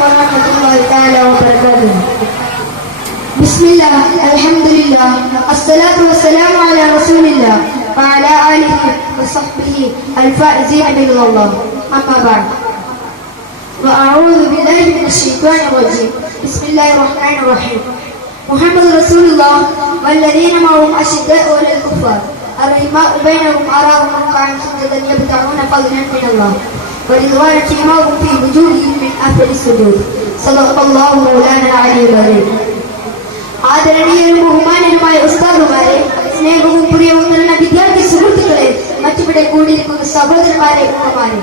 ورحمة الله تعالى وبركاته. بسم الله الحمد لله الصلاة والسلام على رسول الله وعلى آله وصحبه الفائزين برضا الله. أما بعد وأعوذ بالله من الشيطان الرجيم. بسم الله الرحمن الرحيم. محمد رسول الله والذين معهم أشداء على الكفار الرحماء بينهم أراهم ركعا سجدا يبتغون فضلا من الله ورضوانا سيماهم في وجوههم من أثر السجود. صدق الله مولانا العلي العظيم. ആദരണീയരും ബഹുമാനരുമായ ഉസ്താദുമാരെ, സ്നേഹവും പ്രിയവും നിറഞ്ഞ വിദ്യാർത്ഥി സുഹൃത്തുക്കളെ, മറ്റിവിടെ കൂടിയിരിക്കുന്ന സഹോദരന്മാരെ, ഉമ്മമാരെ,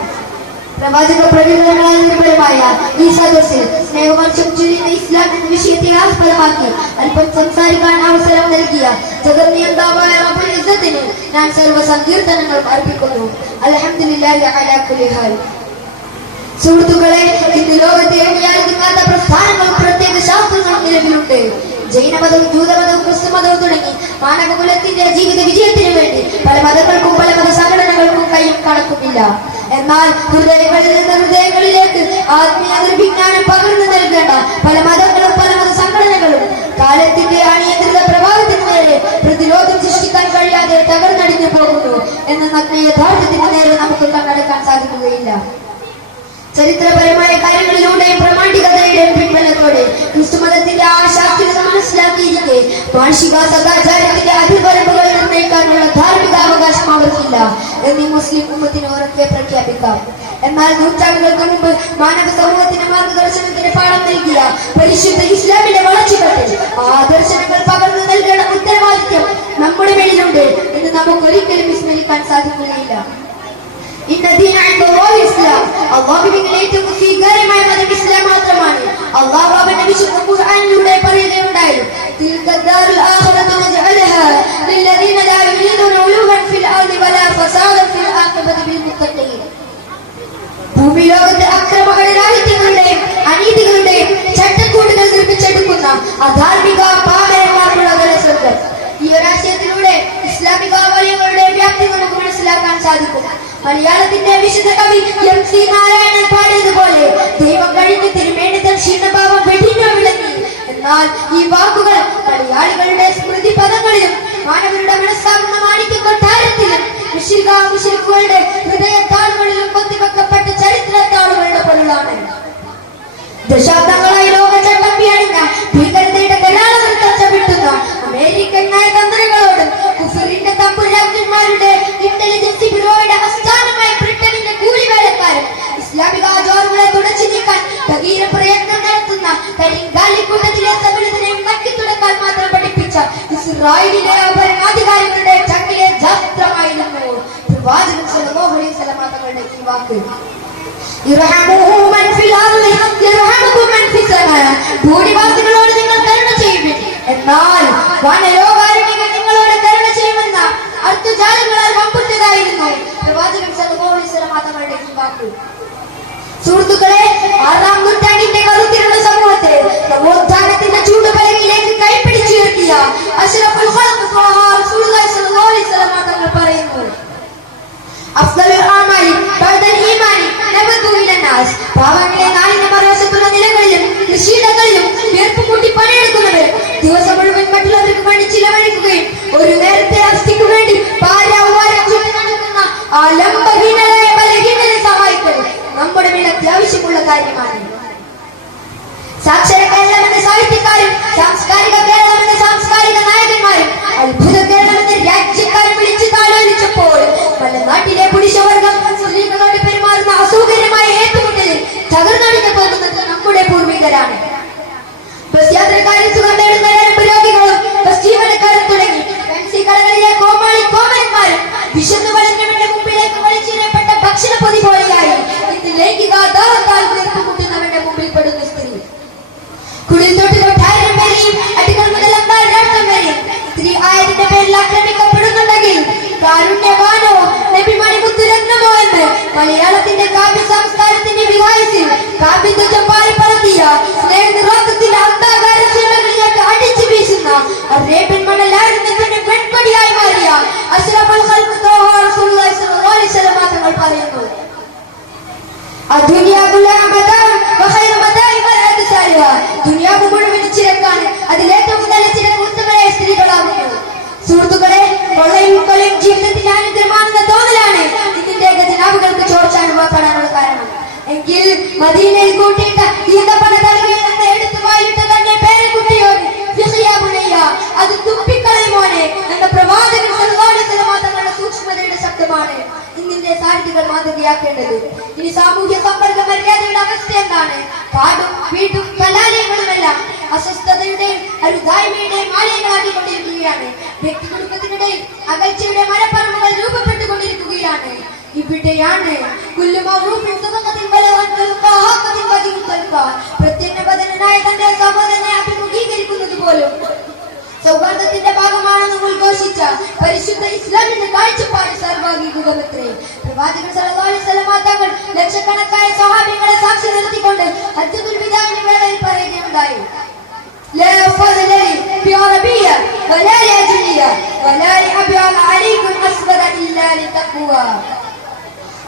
പ്രവാചക പ്രകീർത്തനങ്ങളാൽ നിർഭരമായ ഈ സദസ്സിൽ സ്നേഹവർഷം ചൊല്ലുന്ന ഇസ്ലാം എന്ന വിഷയത്തെ ആസ്പദമാക്കി അല്പം സംസാരിക്കാൻ അവസരം നൽകിയ ജഗന്നിയന്താവായ റബ്ബുൽ ഇസ്സത്തിന് ഞാൻ സർവ്വ സങ്കീർത്തനങ്ങളും അർപ്പിക്കുന്നു. അൽഹംദുലില്ലാഹി അലാ കുല്ലി ഹാൽ. സുഹൃത്തുക്കളെ, ഇന്ന് ലോകത്തെ എണ്ണിയാലിക്കാത്ത പ്രസ്ഥാനങ്ങളും പ്രത്യേക ശാസ്ത്രങ്ങളും നിലവിലുണ്ട്. ജൈനമതവും ജൂതമതവും ക്രിസ്തുമതവും തുടങ്ങി മാനവകുലത്തിന്റെ ജീവിത വിജയത്തിനു വേണ്ടി പല മതങ്ങൾക്കും പല മത സംഘടനകൾക്കും കയ്യും കണക്കുമില്ല. എന്നാൽ ഹൃദയങ്ങളിൽ നിന്ന് ഹൃദയങ്ങളിലേക്ക് ആത്മീയ നിർവിജ്ഞാനം പകർന്നു നൽകേണ്ട പല മതങ്ങളും പല മത സംഘടനകളും കാലത്തിന്റെ അനിയന്ത്രിത പ്രഭാവത്തിന് നേരെ പ്രതിരോധം സൃഷ്ടിക്കാൻ കഴിയാതെ തകർന്നടിഞ്ഞു പോകുന്നു എന്ന നഗ്ന യഥാർത്ഥത്തിന് നേരെ നമുക്ക് കണ്ണടക്കാൻ സാധിക്കുകയില്ല. ചരിത്രപരമായ കാര്യങ്ങളിലൂടെയും പ്രമാണികതയുടെയും പിൻബലത്തോടെ ക്രിസ്തുമതത്തിന്റെ ആശാസ്ത്രത മനസ്സിലാക്കിയിരിക്കെ വാർഷിക സദാചാരത്തിന്റെ അതിർവരമ്പുകൾ നിർണ്ണയിക്കാനുള്ള ധാർമ്മികാവകാശം അവർക്കില്ല എന്ന് മുസ്ലിം ഉമ്മത്തിന് ഉറക്കെ പ്രഖ്യാപിക്കാം. എന്നാൽ നൂറ്റാണ്ടുകൾക്ക് മുമ്പ് മാനവ സമൂഹത്തിന്റെ മാർഗദർശനത്തിന് പാഠം നൽകിയ പരിശുദ്ധ ഇസ്ലാമിന്റെ വളർച്ചകൾ ദർശനങ്ങൾ പകർന്നു നൽകേണ്ട ഉത്തരവാദിത്യം നമ്മുടെ മേലിലുണ്ട് എന്ന് നമുക്ക് ഒരിക്കലും വിസ്മരിക്കാൻ സാധിക്കുകയില്ല. അള്ളാഹുവിന്റെ ഏറ്റവും സ്വീകാര്യമായ മതം ഇസ്ലാം മാത്രമാണ്. അള്ളാഹു അവന്റെ വിശുദ്ധ ഖുർആനിലൂടെ പറയുകയുണ്ടായി, ഭൂമിലോകത്തെ അക്രമരാഹിത്യങ്ങളുടെയും അനീതികളുടെയും ചട്ടക്കൂടുകൾ നിർമ്മിച്ചെടുക്കുന്ന അധാർമിക പാപരന്മാർക്കുള്ള സ്വർഗം. ഈ ഒരാശയത്തിലൂടെ ഇസ്ലാമിക വലയങ്ങളുടെ വ്യാപ്തി നമുക്ക് മനസ്സിലാക്കാൻ സാധിക്കും. മലയാളത്തിന്റെ വിശുദ്ധ കവി MC നാരായണൻ പാടിയതുപോലെ ദൈവം കഴിഞ്ഞ് തിരുമേനിതൻ ക്ഷീണഭാവം വെടിഞ്ഞു വിളങ്ങി. എന്നാൽ ഈ വാക്കുകൾ മലയാളികളുടെ സ്മൃതി പദങ്ങളിലും മാനവരുടെ മനസ്സാകുന്ന മാണിക്യ കൊട്ടാരത്തിലും മുശ്രിക്കുകളുടെ ഹൃദയത്താളുകളിലും കൊത്തിവെക്കപ്പെട്ട ചരിത്രത്താളുകളുടെ പൊരുളാണ്. ദശാബ്ദങ്ങളായി ലോക ചട്ടമ്പിയണിഞ്ഞ ഭീകരതയുടെ കലാളങ്ങൾ തച്ചവിട്ടുന്ന അമേരിക്കൻ നയതന്ത്രങ്ങളോടും കുഫറിന്റെ തമ്പുരാക്കന്മാരുടെ ഇന്റലിജൻസ് ബ്യൂറോയുടെ ആസ്ഥാനമായ ബ്രിട്ടനിന്റെ കൂലിവേലക്കാരും ഇസ്ലാമിക ആചാരങ്ങളെ തുടച്ചു നീക്കാൻ ഭഗീര പ്രയത്നം നടത്തുന്ന കരിങ്കാലിക്കൂട്ടത്തിലെ സകലത്തിനെയും നക്കി തുടക്കാൻ മാത്രം പഠിപ്പിച്ച ഇസ്രായേലിലെ ഭരണാധികാരികളുടെ ചങ്ങിലെ ജാസ്ത്രമായിരുന്നു പ്രവാചകൻ സല്ലല്ലാഹു അലൈഹി വസല്ലം തങ്ങളുടെ ഈ വാക്ക്. ഭൂരിവാസികളോട് നിങ്ങൾ കരുണ ചെയ്യുവിൻ, എന്നാൽ വാനലോകാരണ്യങ്ങൾ നിങ്ങളോട് കരുണ ചെയ്യുമെന്ന അർത്ഥജാലങ്ങളാൽ വമ്പുറ്റതായിരുന്നു പ്രവാചകൻ സല്ലല്ലാഹു അലൈഹി വസല്ലം തങ്ങളുടെ ഈ വാക്ക്. സുഹൃത്തുക്കളെ, 6-ാം നൂറ്റാണ്ടിന്റെ കറുത്തിരുന്ന സമൂഹത്തെ നവോത്ഥാനത്തിന്റെ ചൂടുപലകിലേക്ക് കൈപ്പിടിച്ചുയർത്തിയ അഷ്റഫുൽ ഖൽഖ് റസൂലുള്ളാഹി സ്വല്ലല്ലാഹു അലൈഹി വസല്ലം തങ്ങൾ പറയുന്നു, അഫ്ദലുൽ അഅമാലി ബഅദൽ ഈമാനി നബതു ഇലൻ നാസ്. പാവങ്ങളെ നാളിന്റെ മറുവശത്തുള്ള നിലങ്ങളിലും കൃഷിയിടങ്ങളിലും വീർപ്പ് കൂട്ടി പണിയെടുക്കുന്നവർ ദിവസം മുഴുവൻ മറ്റുള്ളവർക്ക് വേണ്ടി ചിലവഴിക്കുകയും ഒരു നേരത്തെ അസ്ഥിക്ക് വേണ്ടി പാരാവാരം ചുറ്റി നടക്കുന്ന ആ ലംബഹീനരായ ബലഹീനരെ സഹായിക്കൽ നമ്മുടെ മേൽ അത്യാവശ്യമുള്ള കാര്യമാണ്. സാക്ഷര കേരളം എന്ന സാഹിത്യക്കാരും സാംസ്കാരിക കേരളം എന്ന സാംസ്കാരിക നായകന്മാരും അത്ഭുത കേരളം എന്ന രാജ്യക്കാരും വിളിച്ചു താലോലിച്ചപ്പോൾ പല നാട്ടിലെ പുരുഷവർഗം സ്ത്രീകളോട് പെരുമാറുന്ന അസൗകര്യമായ ഏറ്റുമുട്ടലിൽ തകർന്നടിഞ്ഞു പോകുന്നത് നമ്മുടെ പൂർവികരാണ്. ബസ് യാത്രക്കാരും സുഖം രോഗികളും ബസ് ജീവനക്കാരും തുടങ്ങി ഫാൻസി കടകളിലെ കോമാളി കോമരന്മാരും വിശന്നു വളഞ്ഞവന്റെ മുമ്പിലേക്ക് വലിച്ചെറിയപ്പെട്ട ഭക്ഷണ പൊതി പോലെയായി ഇന്ന് ലൈംഗിക ദാഹത്താൽ വീർപ്പുമുട്ടുന്നവന്റെ മുമ്പിൽ പെടുന്ന സ്ത്രീ. കുടിൽ തൊട്ട് കൊട്ടാരം വരെയും അടികൾ മുതൽ അന്താരാഷ്ട്രം വരെയും സ്ത്രീ ആയതിന്റെ പേരിൽ ആക്രമിക്കപ്പെടുന്നുണ്ടെങ്കിൽ കാരുണ്യവാനോ നബിമണിമുത്തുരത്നമോ എന്ന് മലയാളത്തിന്റെ കാവ്യ സംസ്കാരത്തിന്റെ വികായത്തിൽ കാവ്യധ്വജം പാറിപ്പറത്തിയ സ്നേഹനിർവാഹത്തിന്റെ അന്താകാര ശീലകളിലേക്ക് അടിച്ചു വീശുന്ന അറേബ്യൻ മണലായിരുന്നതിന്റെ പെൺകൊടിയായി മാറിയ അഷ്റഫുൽ ഖൽഖ് റസൂലുള്ളാഹി സ്വല്ലല്ലാഹു അലൈഹി വസല്ലം തങ്ങൾ പറയുന്നു, അദ്ദുനിയാ കുല്ലഹാ മതാഉൻ വഖൈറു മതാഇ കൂട്ടിയിട്ട് ഈന്തപ്പന തലയിൽ നിന്ന് എടുത്തു വായിലിട്ട് തന്നെ പേരക്കുട്ടിയോട് അത് തുപ്പിക്കളയുമോനെ എന്ന പ്രവാചകൻ സല്ലല്ലാഹു അലൈഹി വസല്ലം തങ്ങളുടെ സൂക്ഷ്മതയുടെ ശബ്ദമാണ് ഇന്നിന്റെ സാരഥികൾ മാതൃകയാക്കേണ്ടത്. ഇനി സാമൂഹ്യ സമ്പർക്ക മര്യാദയുടെ അവസ്ഥ എന്താണ്? കാടും വീട്ടും കലാലയങ്ങളുമെല്ലാം അസ്വസ്ഥതയുടെയും അരുതായ്മയുടെയും ആലയങ്ങളാക്കിക്കൊണ്ടിരിക്കുകയാണ്. വ്യക്തി കുടുംബത്തിനിടയിൽ അകൽച്ചയുടെ മരപ്പറമ്പുകൾ രൂപപ്പെട്ടുകൊണ്ടിരിക്കുകയാണ്. ഇവിടെയാണ് പ്രത്യക്ഷബദ്ധനായ തന്റെ സഹോദരനെ അഭിമുഖീകരിക്കുന്നത് പോലും സൗഹാർദ്ദത്തിന്റെ ഭാഗമാണെന്ന് ഉദ്ഘോഷിച്ച പരിശുദ്ധ ഇസ്ലാമിന്റെ കാഴ്ചപ്പാട് സർവാംഗീകൃതമത്രേ. പ്രവാചകൻ സല്ലല്ലാഹു അലൈഹി വസല്ലം തങ്ങൾ ലക്ഷക്കണക്കായ സ്വഹാബികളെ സാക്ഷി നിർത്തിക്കൊണ്ട് ഹജ്ജത്തുൽ വിദാഇന്റെ വേളയിൽ പറയുകയുണ്ടായി, لا فضل لي بعربية ولا لأجنية ولا لأبيض عليكم أسود إلا لتقوى.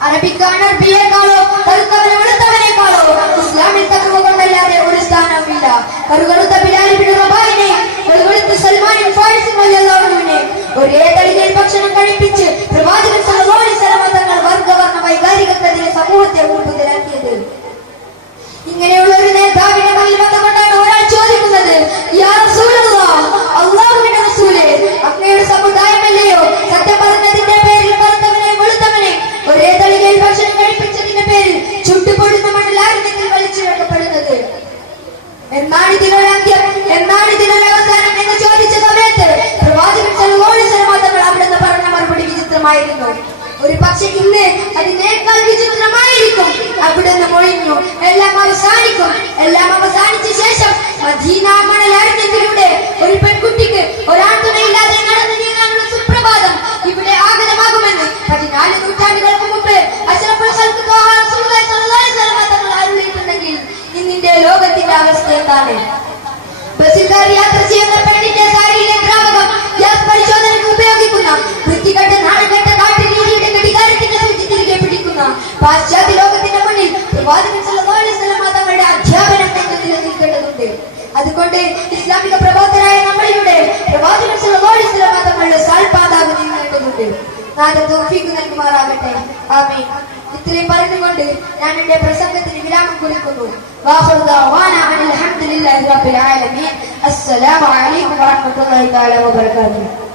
അറബിക്കാണ് അറബിയേക്കാളോ കറുത്തവനെ വെളുത്തവനേക്കാളോ ഇസ്ലാമിൽ തഖ്വ കൊണ്ടല്ലാതെ ഒരു സ്ഥാനവുമില്ല. കറുകറുത്ത ബിലാൽ ഇബ്നു റബാഹിനെയും വെളുത്ത സൽമാൻ ഫാരിസി റളിയല്ലാഹു അൻഹുവിനെയും ഒരേ തളികയിൽ ഭക്ഷണം കഴിപ്പിച്ച് പ്രവാചകൻ സല്ലല്ലാഹു അലൈഹി വസല്ലം തങ്ങൾ വർഗ്ഗവർണ്ണ വൈകാരികതയെ സമൂഹത്തെ ഊർജിതരാക്കിയത്. ഇങ്ങനെയുള്ള ഒരു നേതാവിനെ ബന്ധപ്പെട്ടാണ് ഒരാൾ ചോദിക്കുന്നത്, യാ റസൂലല്ലാഹ്, അല്ലാഹുവിന്റെ റസൂലേ, അങ്ങയുടെ സമുദായമല്ലയോ സത്യം പറഞ്ഞതിന്റെ പേരിൽ കറുത്തവനെ വെളുത്തവനെ ഒരേ തളികയിൽ ഭക്ഷണം കഴിപ്പിച്ചതിന്റെ പേരിൽ ചുട്ടുപൊടുന്ന മണലാരണ്യത്തിൽ വലിച്ചു വെക്കപ്പെടുന്നത്? എന്നാണ് ഇതിനൊരന്ത്യം, എന്നാണ് ഇതിനൊരവസാനം എന്ന് ചോദിച്ച സമയത്ത് പ്രവാചകൻ സല്ലല്ലാഹു അലൈഹി വസല്ലം തങ്ങൾ അവിടുന്ന് പറഞ്ഞ മറുപടി വിചിത്രമായിരുന്നു. ഒരു പക്ഷെ ഇന്ന് അതിനേക്കാൾ വിചിത്രമായിരിക്കും. അവിടുന്ന് മൊഴിഞ്ഞു, എല്ലാം അവസാനിക്കും. എല്ലാം അവസാനിച്ച ശേഷം മദീന മണലാരണ്യത്തിലൂടെ ഒരു പെൺകുട്ടിക്ക് ഒരാൾ തുണയില്ലാതെ നടന്നു നീങ്ങാനുള്ള സുപ്രഭാതം ഇവിടെ ആഗതമാകുമെന്ന് 14 നൂറ്റാണ്ടുകൾക്ക് മുമ്പ് അഷ്റഫുൽ ഖൽഖ് റസൂലുള്ളാഹി സ്വല്ലല്ലാഹു അലൈഹി വസല്ലം തങ്ങൾ അരുളിയിട്ടുണ്ടെങ്കിൽ ഇന്നിന്റെ ലോകത്തിന്റെ അവസ്ഥ എന്താണ്? ബസ്സിൽ കയറി യാത്ര ചെയ്യുന്ന പെണ്ണിന്റെ സാരിയിലെ ദ്രാവകം ഗ്യാസ് പരിശോധനയ്ക്ക് ഉപയോഗിക്കുന്ന വൃത്തികെട്ട നാടുകെട്ട കാട്ടുരീതിയുടെ ഘടികാരത്തിന്റെ സൂചി തിരികെ പിടിക്കുന്ന പാശ്ചാത്യ ലോകത്തിന്റെ മുന്നിൽ പ്രവാചകൻ സല്ലല്ലാഹു അലൈഹി വസല്ലം തങ്ങളുടെ അധ്യാപനം എന്ന് നിലനിൽക്കേണ്ടതുണ്ട്. അതുകൊണ്ട് ഇസ്ലാമിക പ്രബോധകരായ നമ്മളിലൂടെ പ്രവാചകൻ സല്ലല്ലാഹു അലൈഹി വസല്ലം തങ്ങളുടെ സാൽപാതാവ് നീങ്ങേണ്ടതുണ്ട്. നാളെ തൗഫീഖ് നൽകുമാറാകട്ടെ. ആമീൻ. ഇത്രയും പറഞ്ഞുകൊണ്ട് ഞാൻ എന്റെ പ്രസംഗത്തിന് വിരാമം കുറിക്കുന്നു. വാഖിറു ദഅവാനാ അൽഹംദുലില്ലാഹി റബ്ബിൽ ആലമീൻ. അസ്സലാമു അലൈക്കും വറഹ്മത്തുള്ളാഹി തആല വബറകാതുഹു.